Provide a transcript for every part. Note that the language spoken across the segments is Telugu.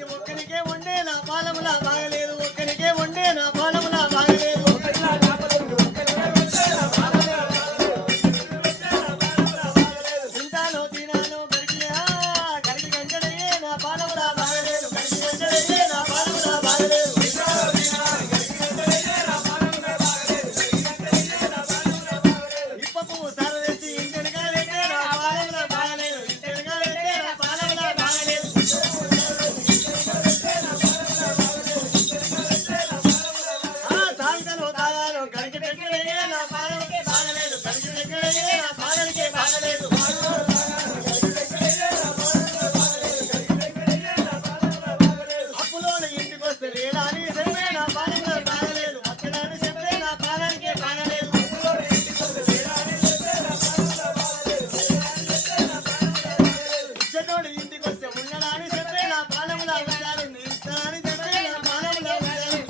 వచ్చి ఒక్కరికే ఉండే నా పాలములా బాగలేదు ఒక్కరికే ఉండే నా పాలములా బాగలేదు తింటాను తినాను కడిగి గంటడయ్యే నా పాలములా బాగలేదు కడిగి గంటడయ్యే నా పాలములా బాగలేదు ఇప్పకు సరవేసి ఇంటెనగా పెట్టే నా పాలములా బాగలేదు ఇంటెనగా పెట్టే నా పాలములా బాగలేదు తాగాను కడిగి పెట్టడయ్యే నా పాలముకే బాగలేదు కడిగి పెట్టడయ్యే నా పాలనికే బాగలేదు అప్పులోని ఇంటికి వస్తే వేలాని చెప్పే నా పాలములా బాగలేదు అక్కడాని చెప్పే నా పాలనికే బాగలేదు ఇచ్చటోడు ఇంటికి వస్తే ఉండడాని చెప్పే నా పాలములా ఉండాలి ఇస్తానని చెప్పే నా పాలములా ఉండాలి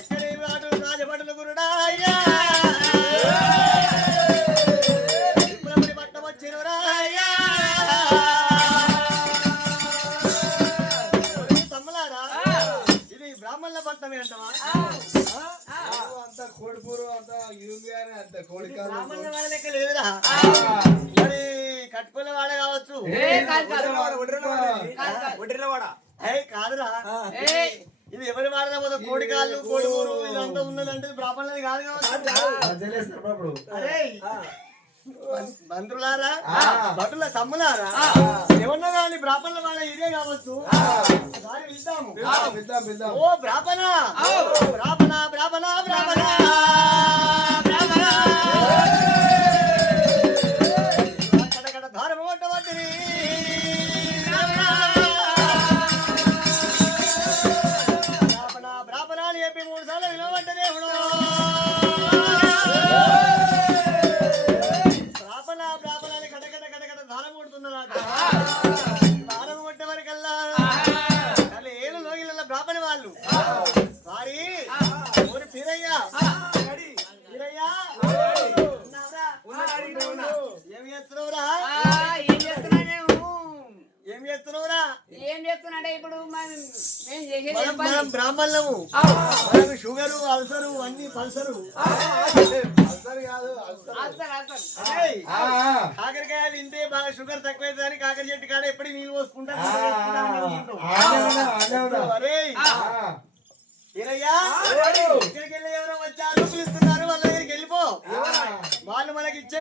అక్కడే వాడు రాజభటులు గురుడా అయ్యా విప్లవుడి పట్టం వచ్చినురా అయ్యా తమ్ములారా ఇది బ్రాహ్మణుల పట్టమే అంటవా అంత కోడిపూరు అంత ఇరుంగి అని అంత కోడికారు బ్రాహ్మణుల వాడ లెక్క లేదురా మరి కట్టుకున్న వాడే కావచ్చు ఏయ్ కాదురా ఇది ఎవరి వాడినా పోతే కోడికాళ్ళు కోడికూరు ఇదంతా ఉన్నదంటే బ్రాహ్మణులది కాదు కావచ్చు అరే మంత్రులారా భటుల తమ్ములారా ఏమన్నా కానీ బ్రాహ్మణుల వాళ్ళ ఇదే కావచ్చు దారి వెళ్దాము ఓ బ్రాహ్మణ బ్రాహ్మణ బ్రాహ్మణ బ్రాహ్మణ బ్రాహ్మణ కడకడ ధారము కొట్టవద్దని బ్రాహ్మణ బ్రాహ్మణ అని చెప్పి 3 సార్లు వినవద్ద దేవుడు బ్రాహ్మణ అని కడకడ కడకడ ధారం కొడుతున్నారట ధారం కొట్టే వరకల్లా వాళ్ళు ఏళ్ళు లోగిళ్ళ బ్రాహ్మణ వాళ్ళు వారి ఊరి పీరయ్యా ఏం చేస్తున్నావురా ఏం చేస్తున్నావురా ఏం చేస్తున్నాడే ఇప్పుడు మనం బ్రాహ్మణులము మనకు షుగరు అల్సరు అన్ని పల్సరు కాకరకాయలు తింటే బాగా షుగర్ తక్కువైతుందని కాకర చెట్టు కాడ ఎప్పుడు నీళ్ళు పోసుకుంటారు ఇక్కడికి వెళ్ళి ఎవరో వచ్చారు పిలుస్తున్నారు వాళ్ళ దగ్గరికి వెళ్ళిపో వాళ్ళు మనకి ఇచ్చే